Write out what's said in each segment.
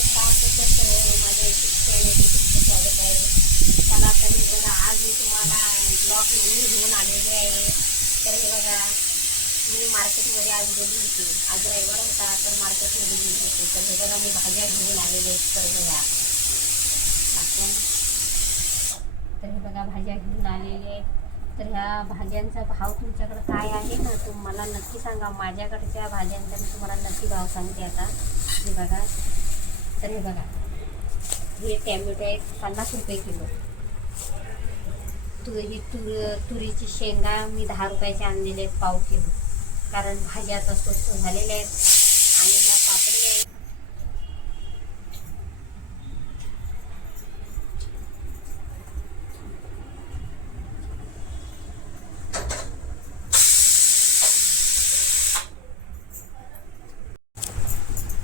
नमस्कार, कसं सर्व माझ्या YouTube चॅनलचे तुमचं स्वागत आहे. चला तर हे बघा, आज मी तुम्हाला ब्लॉग म्हणून घेऊन आलेले आहे. तर हे बघा, मी मार्केटमध्ये आज गेली होती. आज रविवार होता तर मार्केटमध्ये गेली होती. तर हे बघा, मी भाज्या घेऊन आलेले आहेत सर्व ह्या आपण. तर हे बघा, भाज्या घेऊन आलेले आहेत. तर ह्या भाज्यांचा भाव तुमच्याकडे काय आहे ना, तुम्हाला नक्की सांगा. माझ्याकडच्या भाज्यांचा मी तुम्हाला नक्की भाव सांगते आता. हे बघा, तर हे बघा, हे टॅमॅटो आहेत 50 रुपये किलो. तुरीची शेंगा मी 10 रुपयाचे आणलेले आहेत पाव किलो, कारण भाज्या आता स्वस्त झालेल्या आहेत. आणि ह्या पापडी आहेत.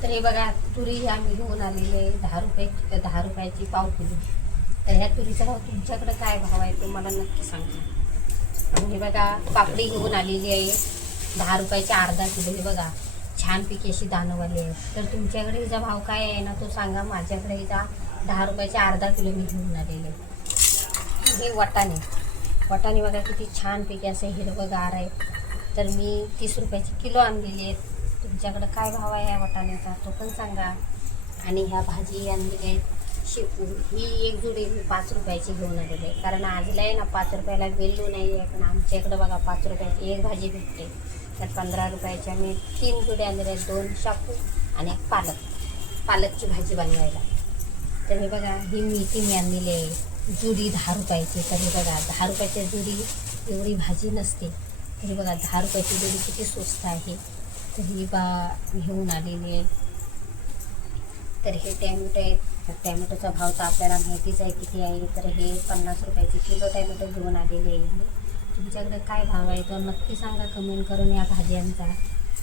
तर हे बघा, तुरी ह्या मी घेऊन आलेले आहे 10 रुपयाची पाव किलो. तर ह्या तुरीचा भाव तुमच्याकडे काय भाव आहे ते मला नक्की सांगा. आणि हे बघा, पापडी घेऊन आलेली आहे 10 रुपयाची अर्धा किलो. हे बघा, छानपैकी अशी दाणंवाली आहे. तर तुमच्याकडे हिचा भाव काय आहे ना तो सांगा. माझ्याकडे हिचा 10 रुपयाची अर्धा किलो मी घेऊन आलेले. हे वाटाणे बघा किती छानपैकी असे हिरवंगार आहे. तर मी 30 रुपयाची किलो आणलेली आहेत. तुमच्याकडं काय भाव आहे या वाटाण्याचा तो पण सांगा. आणि ह्या भाजी आणलेल्या आहेत शेपू. ही एक जुडी मी 5 रुपयाची घेऊन आलेली आहे, कारण आजला आहे ना 5 रुपयाला वेल्लू नाही आहे. पण आमच्या इकडं बघा 5 रुपयाची एक भाजी भेटते. तर 15 रुपयाच्या मी 3 जुडी आणलेल्या आहेत, 2 शापू आणि एक पालकची भाजी बनवायला. तर हे बघा, ही मेथी मी आणलेली आहे जुडी 10 रुपयाची. तर हे बघा, 10 रुपयाच्या जुडी एवढी भाजी नसते. तर हे बघा, 10 रुपयाची जुडी किती स्वस्त आहे. तर ही घेऊन आलेली आहे. तर हे टॅमॅटो आहेत. टॅमॅटोचा भाव तर आपल्याला माहितीच आहे किती आहे. तर हे 50 रुपयाची किलो टॅमॅटो घेऊन आलेले आहे. तुमच्याकडे काय भाव आहे तो नक्की सांगा कमेंट करून या भाज्यांचा.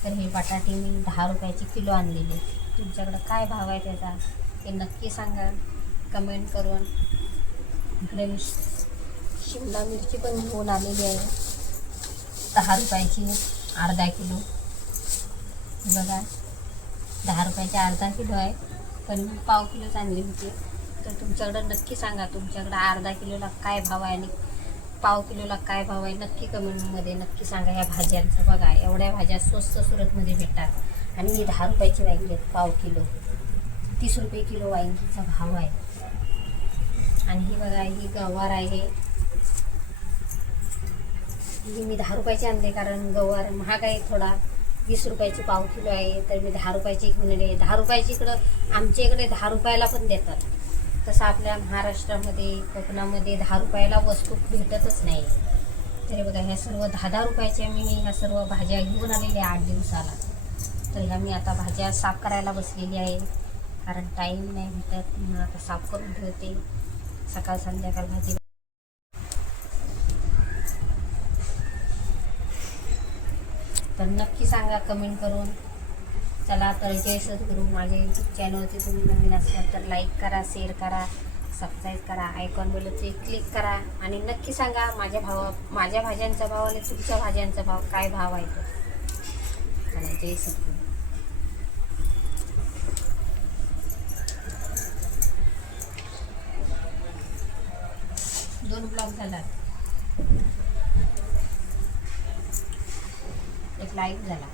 तर हे बटाटे मी 10 रुपयाची किलो आणलेले. तुमच्याकडे काय भाव आहे त्याचा ते नक्की सांगा कमेंट करून. इकडे मी शिमला मिरची पण घेऊन आलेली आहे 10 रुपयाची अर्धा किलो. बघा, 10 रुपयाची अर्धा किलो आहे, पण मी पाव किलोच आणली होती. तर तुमच्याकडं नक्की सांगा तुमच्याकडं अर्धा किलोला काय भाव आहे आणि पाव किलोला काय भाव आहे. नक्की कमेंटमध्ये नक्की सांगा ह्या भाज्यांचं. बघा, एवढ्या भाज्या स्वस्त सुरतमध्ये भेटतात. आणि ही 10 रुपयाची वांगी आहेत पाव किलो. 30 रुपये किलो वांगीचा भाव आहे. आणि ही बघा, ही गवार आहे. ही मी 10 रुपयाची आणले, कारण गवार महाग आहे थोडा. 20 रुपयाची पाव किलो आहे. तर मी 10 रुपयाची घेऊन आले. 10 रुपयाची इकडं आमच्या इकडे 10 रुपयाला पण देतात. तसं आपल्या महाराष्ट्रामध्ये कोकणामध्ये 10 रुपयाला वस्तू भेटतच नाही. तरी बघा, ह्या सर्व 10-10 रुपयाच्या मी ह्या सर्व भाज्या घेऊन आलेल्या 8 दिवसाला. तर ह्या मी आता भाज्या साफ करायला बसलेली आहे, कारण टाईम नाही भेटत म्हणून आता साफ करून ठेवते. सकाळ संध्याकाळ भाजी. तर नक्की सांगा कमेंट करून. चला तर जय सद्गुरू. माझ्या यूट्यूब चॅनलवरती तुम्ही नवीन असलात तर लाईक करा, शेअर करा, सबस्क्राईब करा, आयकॉन बेलवरती क्लिक करा. आणि नक्की सांगा माझ्या भाज्यांचा भाव आणि तुमच्या भाज्यांचा भाव काय भाव आहे तो. चला, जय सद्गुरू. 2 ब्लॉग झाला, एक लाईक झाला.